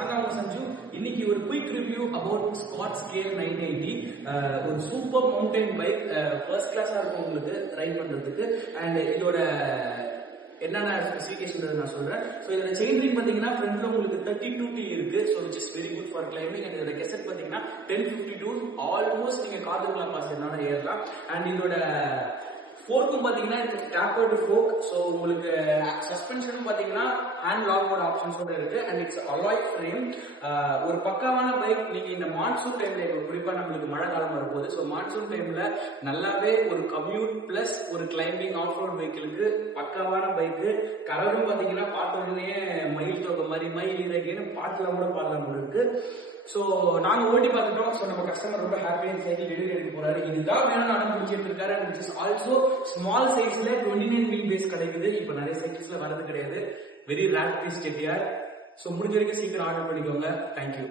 நான் தான் சஞ்சு. இன்னைக்கு ஒரு quick review about Scott scale 980. ஒரு சூப்பர் மவுண்டன் பைக், ஃபர்ஸ்ட் கிளாஸா இருக்கும் உங்களுக்கு ரைட் பண்றதுக்கு. அண்ட் இதோட என்னென்ன ஸ்பெசிஃபிகேஷன் நான் சொல்றேன். ஸோ இதோட செயின் ரிங் பார்த்தீங்கன்னா ஃப்ரண்ட்ல உங்களுக்கு 32T இருக்கு. So which is very good for climbing. And இதோட கெசட் பார்த்தீங்கன்னா 1052. ஆல்மோஸ்ட் நீங்க காதுக்குள்ள பாஸ் என்னால ஏறலாம். அண்ட் இதோட ஃபோர்க்கும் பாத்தீங்கன்னா டேப்பர்டு ஃபோர்க். ஸோ உங்களுக்கு சஸ்பென்ஷனும் பாத்தீங்கன்னா ஹேண்ட் லாக்கோட ஆப்ஷன்ஸோட இருக்கு. And it's alloy frame. ஒரு பக்காவான பைக். நீங்க இந்த மான்சூன் டைம்ல இப்போ குறிப்பா நம்மளுக்கு மழை காலம் வரும்போது, ஸோ மான்சூன் டைம்ல நல்லாவே ஒரு கம்யூட் பிளஸ் ஒரு கிளைம்பிங் ஆஃப் ரோட் வெஹிக்கிளுக்கு பக்காவான பைக்கு. கலரும் பாத்தீங்கன்னா பார்த்த உடனே மயில் தொகை மாதிரி மயில் இறக்கின்னு பாட்டுலாம் கூட பாடலாம் இருக்கு. ஸோ நாங்க ஓட்டி பார்த்துட்டோம். ஸோ நம்ம கஸ்டமர் ரொம்ப ஹாப்பியாக சைக்கிள் வெளியே எடுக்க போறாரு. இதுதான் வேணும்னு அனுப்பிச்சிட்டு இருக்காரு. அண்ட் இட்ஸ் ஆல்சோ ஸ்மால் சைஸ்ல 29 வீல் பேஸ் கிடைக்குது. இப்போ நிறைய சைக்கிள்ஸ்ல வரது கிடையாது. வெரி ரேர் பீஸ் கேட்டியார். ஸோ முடிஞ்ச வரைக்கும் சீக்கிரம் ஆர்டர் பண்ணிக்கோங்க. தேங்க்யூ.